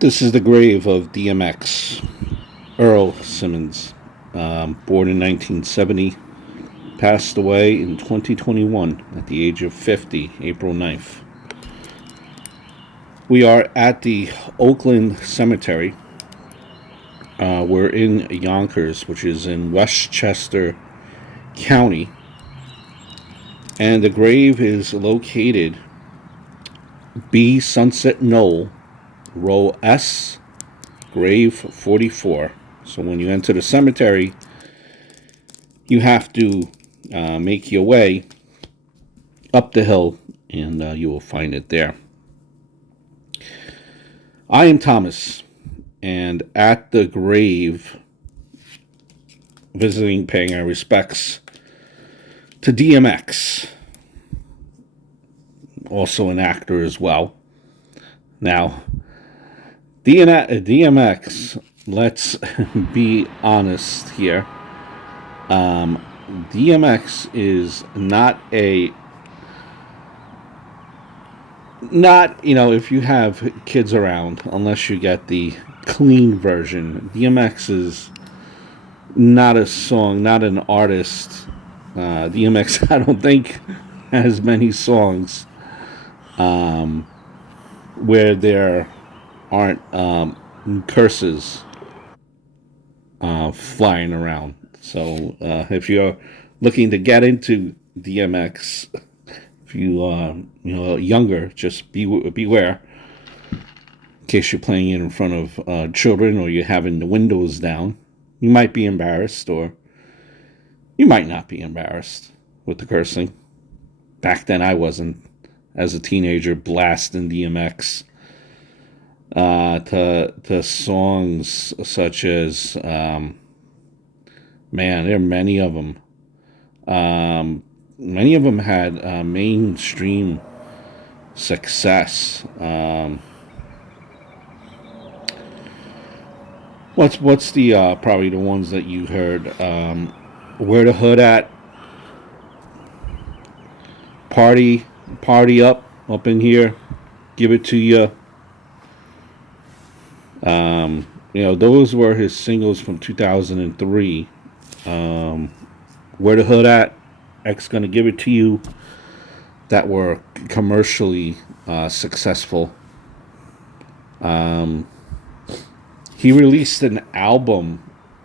This is the grave of DMX, Earl Simmons, born in 1970, passed away in 2021 at the age of 50, April 9th. We are at the Oakland Cemetery. We're in Yonkers, which is in Westchester County, and the grave is located B Sunset Knoll, row S, grave 44. So when you enter the cemetery, you have to make your way up the hill, and you will find it there. I am Thomas, and at the grave, visiting, paying our respects to DMX, also an actor as well. Now, DMX, let's be honest here. DMX is not, if you have kids around, unless you get the clean version. DMX is not a song, not an artist. DMX, I don't think, has many songs where there aren't curses flying around. So if you're looking to get into DMX, if you younger, just beware. In case you're playing it in front of children, or you're having the windows down, you might be embarrassed, or you might not be embarrassed with the cursing. Back then, I wasn't. As a teenager, blasting DMX to songs such as, man, there are many of them. Many of them had mainstream success. What's the probably the ones that you heard? Where the Hood at? Party up in here, give it to you. Those were his singles from 2003. Where the Hood at? X gonna give it to you. That were commercially successful. He released an album.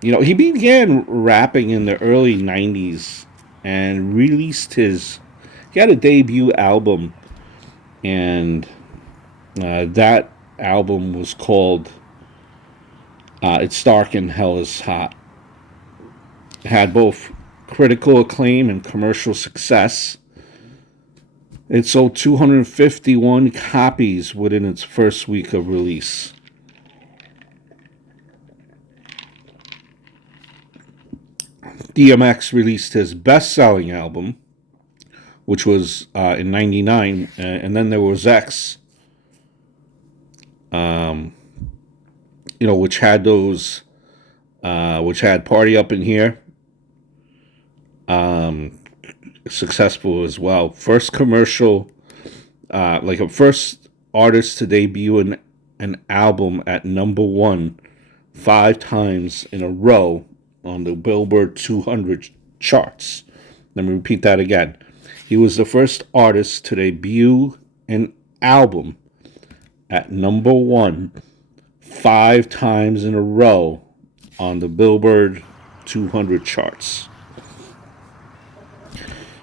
He began rapping in the early 90s and released he had a debut album, and that album was called It's Dark and Hell is Hot. It had both critical acclaim and commercial success. It sold 251 copies within its first week of release. DMX released his best-selling album, which was in '99, and then there was X, which had which had Party Up in Here, successful as well. First commercial, like a first artist to debut an album at number one 5 times in a row on the Billboard 200 charts. Let me repeat that again. He was the first artist to debut an album at number one 5 times in a row on the Billboard 200 charts.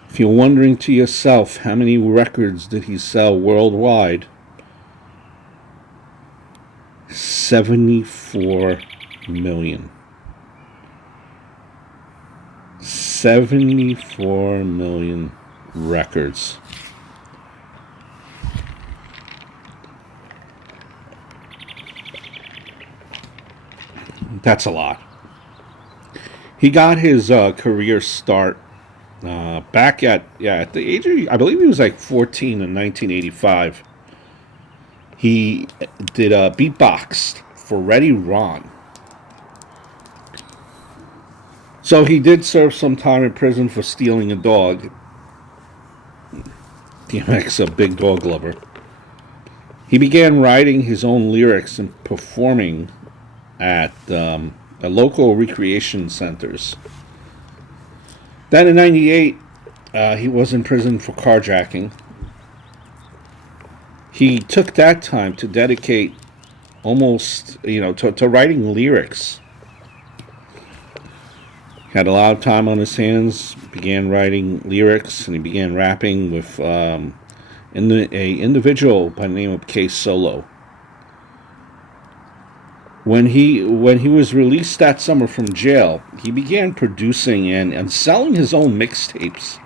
If you're wondering to yourself how many records did he sell worldwide, 74 million. 74 million records. That's a lot. He got his career start back at the age of, I believe he was like 14 in 1985. He did beatbox for Reddy Ron. So he did serve some time in prison for stealing a dog. DMX, a big dog lover. He began writing his own lyrics and performing at local recreation centers. Then in '98, he was in prison for carjacking. He took that time to dedicate almost, to writing lyrics. Had a lot of time on his hands, began writing lyrics, and he began rapping with a individual by the name of K Solo. When he was released that summer from jail, he began producing and selling his own mixtapes,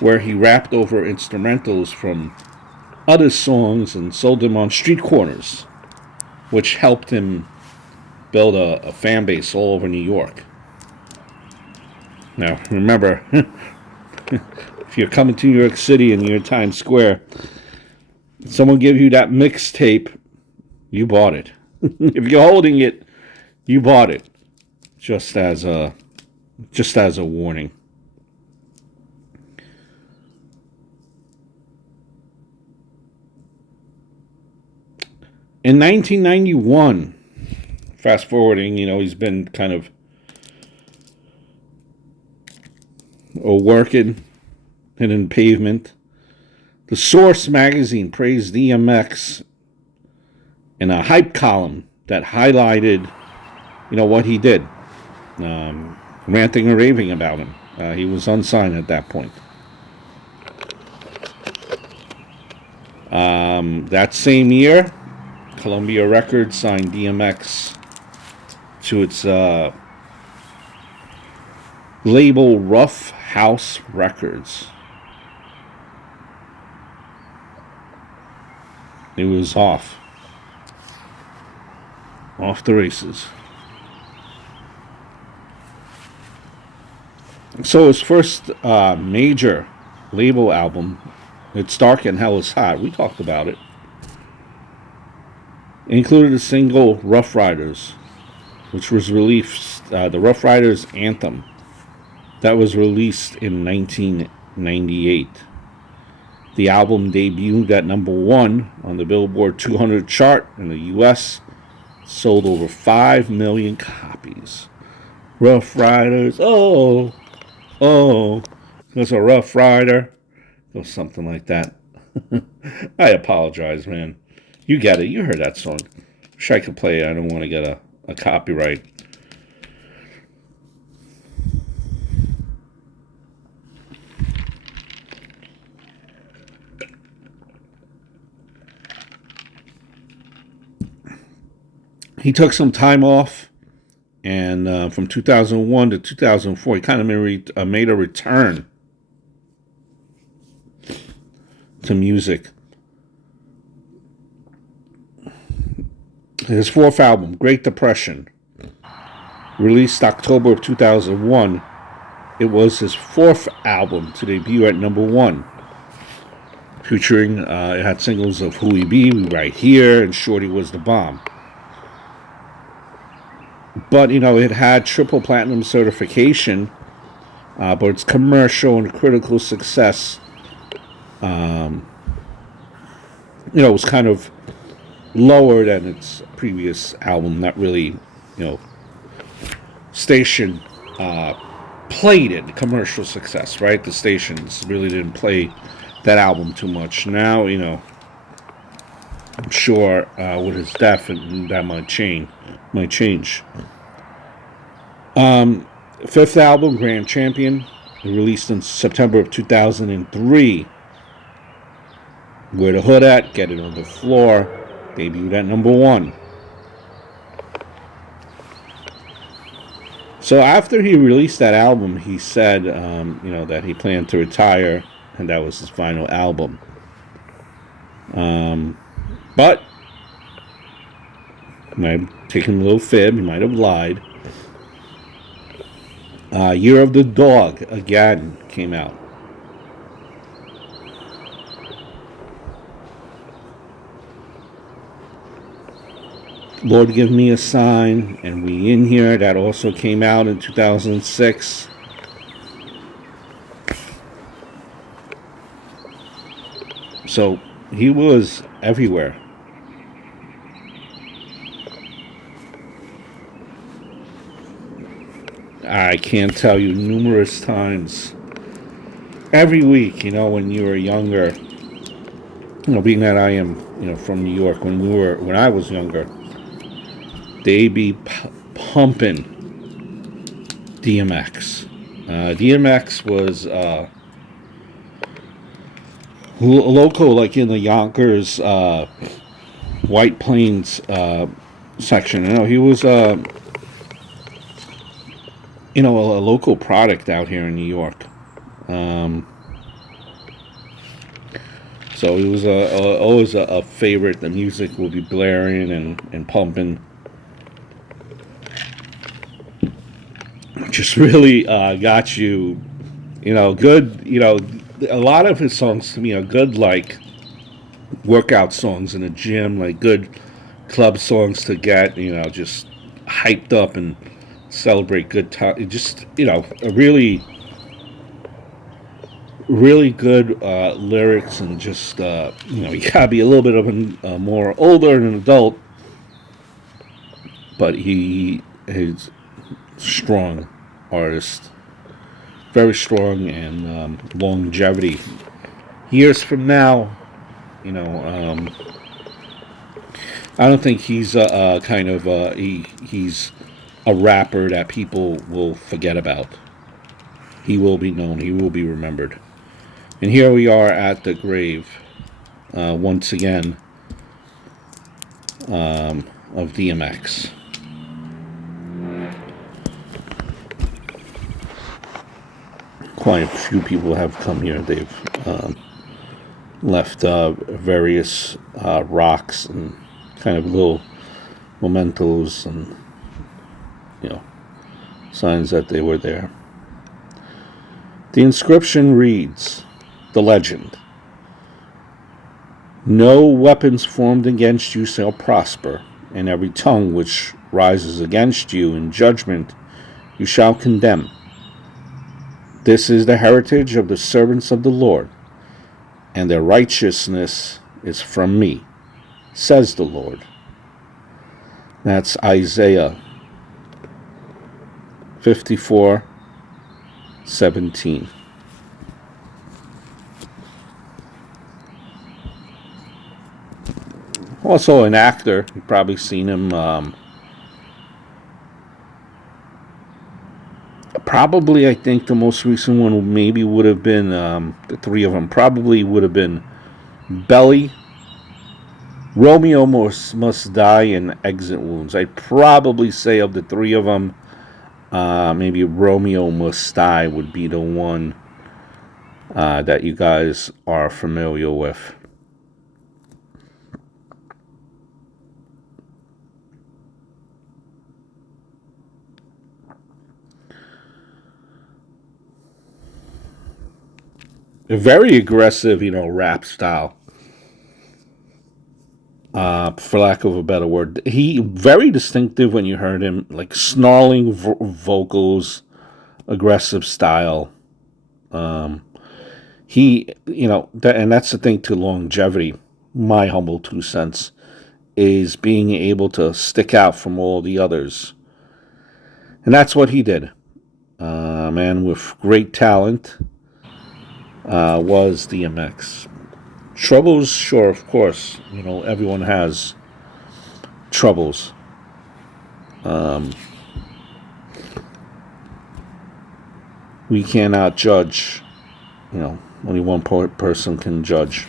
where he rapped over instrumentals from other songs and sold them on street corners, which helped him build a fan base all over New York. Now, remember, if you're coming to New York City and you're in Times Square, someone give you that mixtape, you bought it. If you're holding it, you bought it. Just as a warning. In 1991, fast forwarding, he's been kind of working, hitting pavement. The Source magazine praised DMX in a hype column that highlighted, what he did, ranting and raving about him. He was unsigned at that point. That same year, Columbia Records signed DMX to its label Rough House Records. It was off the races. So his first major label album, It's Dark and Hell is Hot, we talked about it, included the single Rough Riders, which was released, the Rough Riders anthem, that was released in 1998. The album debuted at #1 on the Billboard 200 chart in the U.S., sold over 5 million copies. Rough Riders, oh, there's a Rough Rider, or something like that. I apologize, man. You get it. You heard that song. Wish I could play it. I don't want to get a copyright. He took some time off, and from 2001 to 2004, he kind of made a return to music. His fourth album, Great Depression, released October of 2001. It was his fourth album to debut at #1, featuring, it had singles of Who We Be, We Right Here, and Shorty Was the Bomb. But, it had triple platinum certification, but its commercial and critical success, was kind of lower than its previous album. Not really, station played it, commercial success, right? The stations really didn't play that album too much. Now, I'm sure with his death, that might change. Fifth album, Grand Champion, released in September of 2003. Where the Hood At, Get It on the Floor, debuted at #1. So after he released that album, he said, that he planned to retire, and that was his final album. But he might have taken a little fib. He might have lied. Year of the Dog again came out. Lord Give Me a Sign and We In Here, that also came out in 2006. So he was everywhere I can't tell you numerous times every week, when you were younger, being that I am, from New York, when I was younger, they be pumping DMX. DMX was local, like in the Yonkers, White Plains section. He was, a local product out here in New York. Um, so it was always a favorite. The music would be blaring and pumping. Just really got you, good. A lot of his songs to me are good, like workout songs in the gym, like good club songs to get, just hyped up and celebrate good time. Just, a really good lyrics, and just, you gotta be a little bit of a more older and an adult, but he is strong artist, very strong, and longevity. Years from now, you know, um, I don't think he's a kind of he's a rapper that people will forget about. He will be known. He will be remembered. And here we are at the grave once again of DMX. Quite a few people have come here. They've left various rocks and kind of little mementos and you know signs that they were there. The inscription reads, the legend: no weapons formed against you shall prosper, and every tongue which rises against you in judgment you shall condemn. This is the heritage of the servants of the Lord, and their righteousness is from me, says the Lord. That's Isaiah 54:17. Also an actor, you've probably seen him. Probably, I think the most recent one maybe would have been the three of them. Probably would have been Belly, Romeo must Die, and Exit Wounds. I'd probably say of the three of them, maybe Romeo Must Die would be the one that you guys are familiar with. A very aggressive, rap style. For lack of a better word, he very distinctive when you heard him, like snarling vocals, aggressive style. And that's the thing to longevity. My humble 2 cents is being able to stick out from all the others, and that's what he did. Man with great talent was DMX. Troubles, sure, of course. Everyone has troubles. We cannot judge. Only one person can judge.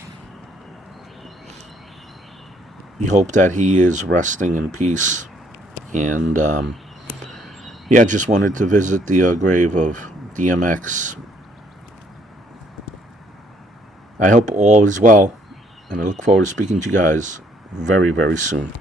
We hope that he is resting in peace. And just wanted to visit the grave of DMX. I hope all is well, and I look forward to speaking to you guys very, very soon.